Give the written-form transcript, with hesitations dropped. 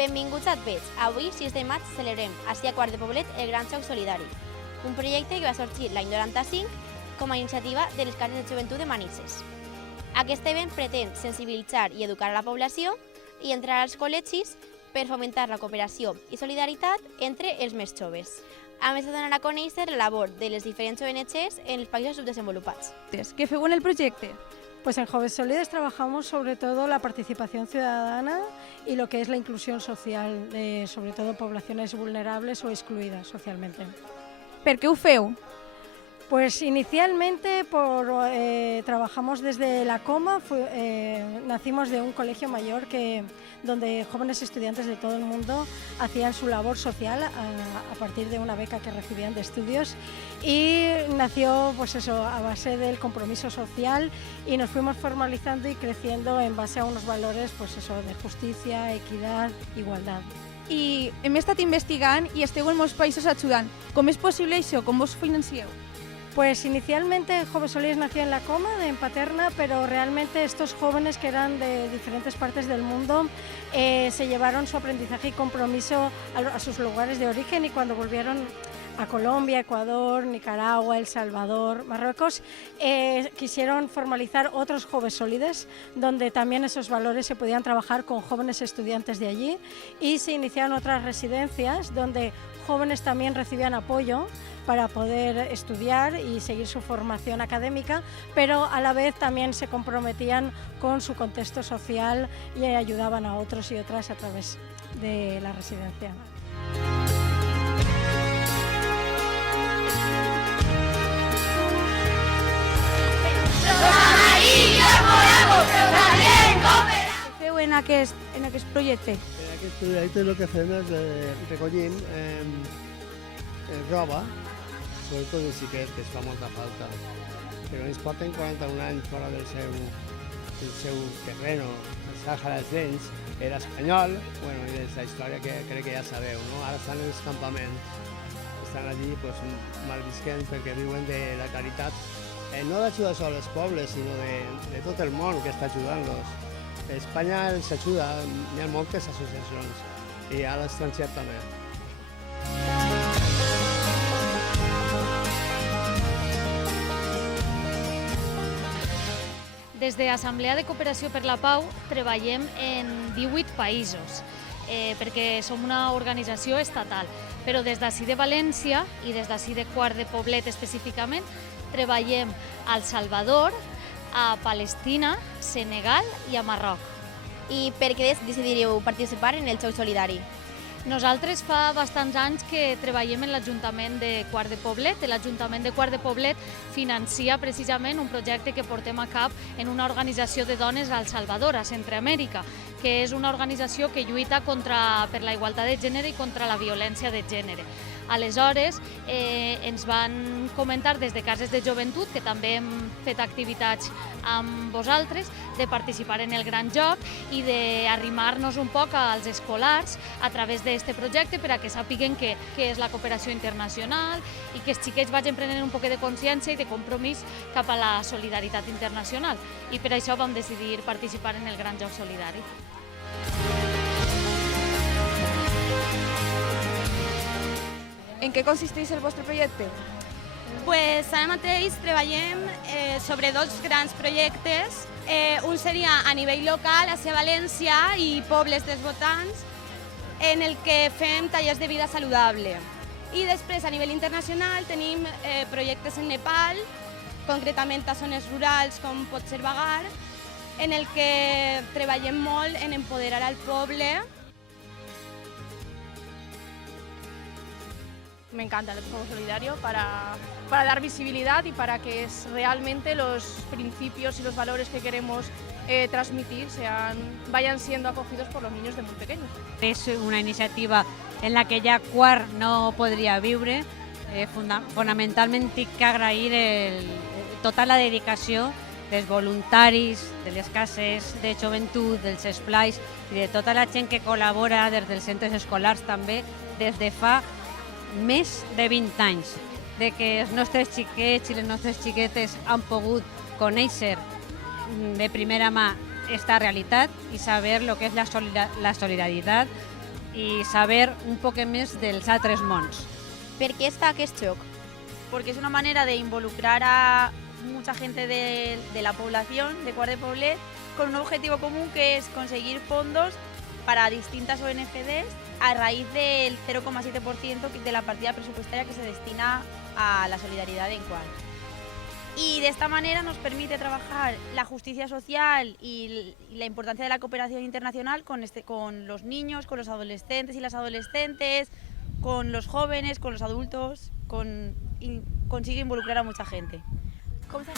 Benvinguts a tots. Avui, 6 de maig, celebrem ací a Quart de Poblet el Gran Xoc Solidari, un projecte que va sorgir l'any 95 com a iniciativa de les cases de joventut de Manises. Aquest event pretén sensibilitzar i educar a la població i entrar als col·legis per fomentar la cooperació i solidaritat entre els més joves, a més de donar a conèixer la labor de les diferents ONGs en els països subdesenvolupats. ¿Qué fue en el proyecto? Pues en Jóvenes Solides trabajamos sobre todo la participación ciudadana y lo que es la inclusión social de sobre todo poblaciones vulnerables o excluidas socialmente. ¿Per qué ho feu? Pues inicialmente trabajamos desde la Coma, nacimos de un colegio mayor donde jóvenes estudiantes de todo el mundo hacían su labor social a partir de una beca que recibían de estudios, y nació pues eso, a base del compromiso social, y nos fuimos formalizando y creciendo en base a unos valores pues eso, de justicia, equidad, igualdad. I hem estat investigant i esteu en molts països ajudant. Com és possible això? Com vos financieu? Pues inicialmente Jóvenes Solides nació en la Coma, en Paterna, pero realmente estos jóvenes que eran de diferentes partes del mundo se llevaron su aprendizaje y compromiso a sus lugares de origen, y cuando volvieron a Colombia, Ecuador, Nicaragua, El Salvador, Marruecos, quisieron formalizar otros Jóvenes Solides, donde también esos valores se podían trabajar con jóvenes estudiantes de allí, y se iniciaron otras residencias donde jóvenes también recibían apoyo para poder estudiar y seguir su formación académica, pero a la vez también se comprometían con su contexto social y ayudaban a otros y otras a través de la residencia. Què feu en aquest projecte? En aquest projecte el que fem és recollim roba, sobretot de xiquets, que es fa molta falta, però ens porten 41 anys fora del seu terreno. El Sàhara dels Dents era espanyol, bueno, i és la història que crec que ja sabeu, no? Ara estan en els campaments, estan allí pues, malvisquents perquè viuen de la caritat, no d'ajudar sols els pobles, sinó de tot el món que està ajudant-los. Espanya els ajuda, hi ha moltes associacions, i a l'estranger també. Des de l'Assemblea de Cooperació per la Pau treballem en 18 països, perquè som una organització estatal, però des d'ací de València i des d'ací de Quart de Poblet específicament treballem a El Salvador, a Palestina, Senegal i a Marroc. I per què decidiríeu participar en el Xoc Solidari? Nosaltres fa bastants anys que treballem en l'Ajuntament de Quart de Poblet. L'Ajuntament de Quart de Poblet financia precisament un projecte que portem a cap en una organització de dones a El Salvador, a Centroamèrica, que és una organització que lluita per la igualtat de gènere i contra la violència de gènere. Aleshores, ens van comentar des de cases de joventut, que també hem fet activitats amb vosaltres, de participar en el Gran Joc i d'arrimar-nos un poc als escolars a través d'aquest projecte per a que sàpiguen què és la cooperació internacional i que els xiquets vagin prenent un poc de consciència i de compromís cap a la solidaritat internacional. I per això vam decidir participar en el Gran Joc Solidari. En què consisteix el vostre projecte? Pues ara mateix treballem sobre dos grans projectes. Un seria a nivell local, a València i pobles dels voltants, en el que fem tallers de vida saludable. I després, a nivell internacional, tenim projectes en Nepal, concretament a zones rurals com pot ser Bagar, en el que treballem molt en empoderar al poble. Me encanta el Juego Solidario para dar visibilidad y para que realmente los principios y los valores que queremos transmitir vayan siendo acogidos por los niños de muy pequeños. És una iniciativa en la que ja Quart no podria viure. Fonamentalment tinc que agrair tota la dedicació dels voluntaris, de les cases de joventut, dels esplais i de tota la gent que col·labora des dels centres escolars també des de fa més de 20 anys, de que els nostres xiquets i les nostres xiquetes han pogut conèixer de primera mà esta realitat i saber el que és la solidaritat i saber un poc més dels altres mons. Per què es fa aquest xoc? Porque es una manera de involucrar a mucha gente de la población de Quart de Poblet con un objetivo común, que es conseguir fondos para distintas ONGs a raíz del 0,7% de la partida presupuestaria que se destina a la solidaridad en Quart. Y de esta manera nos permite trabajar la justicia social y la importancia de la cooperación internacional con los niños, con los adolescentes y las adolescentes, con los jóvenes, con los adultos, y consigue involucrar a mucha gente. Com s'ha